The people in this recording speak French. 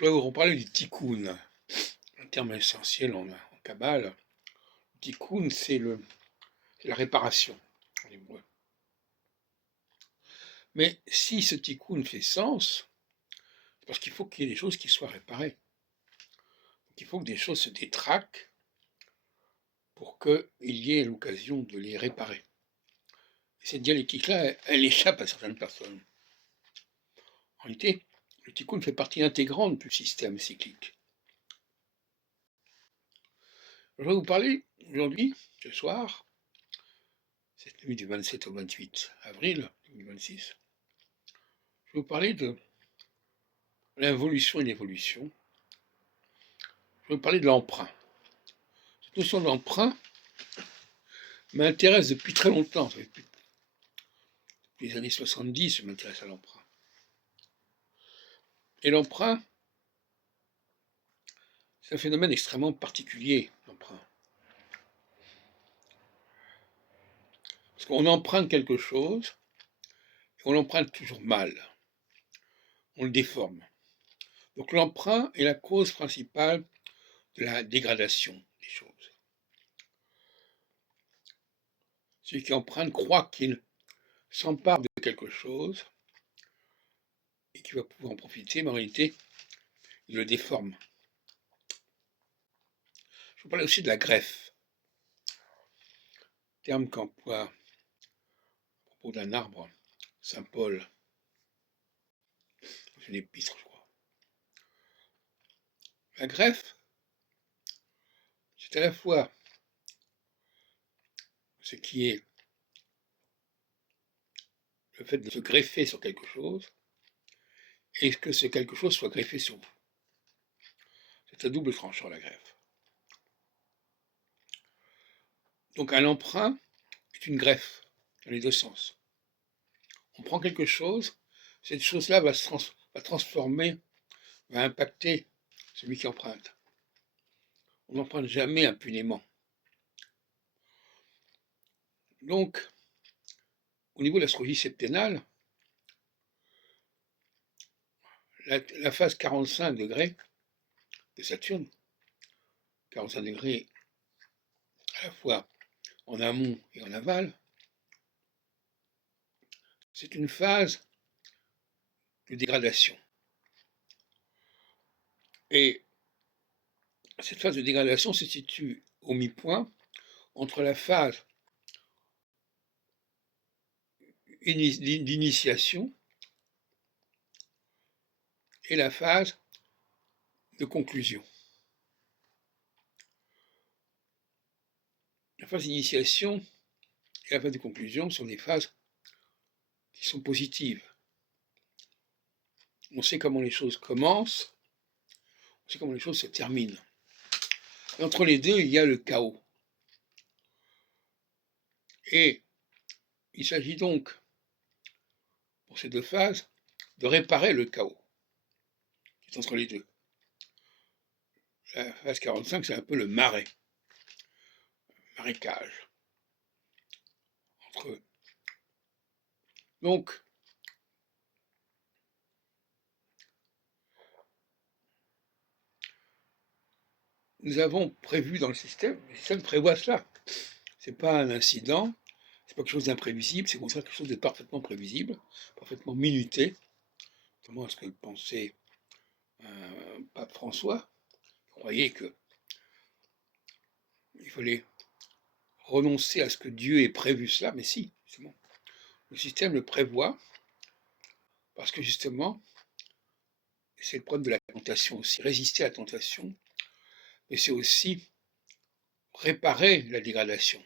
Je vais vous reparler du tikkun, un terme essentiel en Kabbale. Le tikkun, c'est la réparation en hébreu. Mais si ce tikkun fait sens, c'est parce qu'il faut qu'il y ait des choses qui soient réparées. Donc, il faut que des choses se détraquent pour qu'il y ait l'occasion de les réparer. Et cette dialectique-là, elle échappe à certaines personnes. En réalité, le tikkun fait partie intégrante du système cyclique. Je vais vous parler aujourd'hui, ce soir, cette nuit du 27 au 28 avril 2026, je vais vous parler de l'involution et l'évolution. Je vais vous parler de l'emprunt. Cette notion d'emprunt m'intéresse depuis très longtemps. Depuis les années 70, je m'intéresse à l'emprunt. Et l'emprunt, c'est un phénomène extrêmement particulier, l'emprunt. Parce qu'on emprunte quelque chose, et on l'emprunte toujours mal. On le déforme. Donc l'emprunt est la cause principale de la dégradation des choses. Celui qui emprunte croit qu'il s'empare de quelque chose et qu'il va pouvoir en profiter, mais en réalité, il le déforme. Je vous parlais aussi de la greffe, terme qu'emploie à propos d'un arbre, Saint Paul, dans une épître, je crois. La greffe, c'est à la fois ce qui est le fait de se greffer sur quelque chose et que ce quelque chose soit greffé sur vous. C'est à double tranchant, la greffe. Donc un emprunt est une greffe, dans les deux sens. On prend quelque chose, cette chose-là va transformer, va impacter celui qui emprunte. On n'emprunte jamais impunément. Donc, au niveau de l'astrologie septennale, la phase 45 degrés de Saturne, 45 degrés à la fois en amont et en aval, c'est une phase de dégradation. Et cette phase de dégradation se situe au mi-point entre la phase d'initiation et la phase de conclusion. La phase d'initiation et la phase de conclusion sont des phases qui sont positives. On sait comment les choses commencent, on sait comment les choses se terminent. Et entre les deux, il y a le chaos. Et il s'agit donc, pour ces deux phases, de réparer le chaos qui est entre les deux. La phase 45, c'est un peu le marécage entre eux. Donc, nous avons prévu dans le système prévoit cela. Ce n'est pas un incident, c'est pas quelque chose d'imprévisible, c'est au contraire quelque chose de parfaitement prévisible, parfaitement minuté. Comment est-ce que le pensait pape François? Il croyait qu'il fallait renoncer à ce que Dieu ait prévu cela, mais si, justement. Le système le prévoit, parce que justement, c'est le problème de la tentation aussi, résister à la tentation, mais c'est aussi réparer la dégradation.